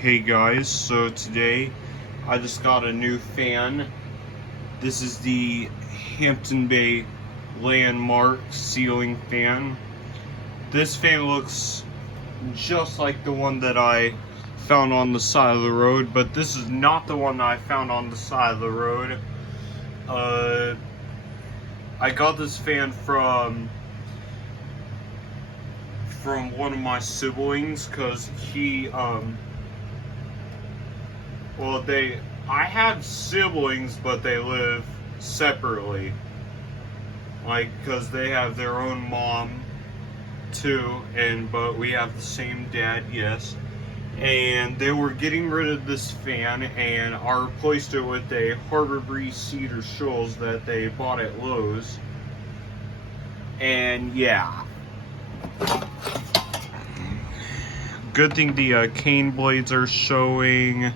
Hey guys, so today I just got a new fan. This is the Hampton Bay Landmark ceiling fan. This fan looks just like the one that I found on the side of the road, but this is not the one that I found on the side of the road. I got this fan from one of my siblings, because I have siblings, but they live separately. Because they have their own mom too, but we have the same dad, yes. And they were getting rid of this fan, and I replaced it with a Harbor Breeze Cedar Shoals that they bought at Lowe's. And yeah. Good thing the cane blades are showing.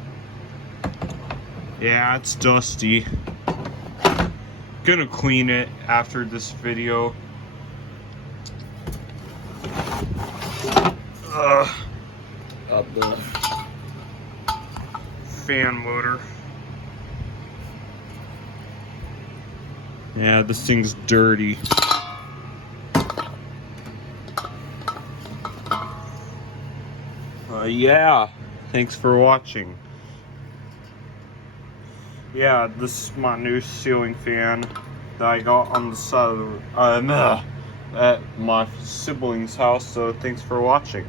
Yeah, it's dusty. Gonna clean it after this video. Up the fan motor. Yeah, this thing's dirty. Yeah, thanks for watching. Yeah, this is my new ceiling fan that I got on the side of at my sibling's house, so thanks for watching.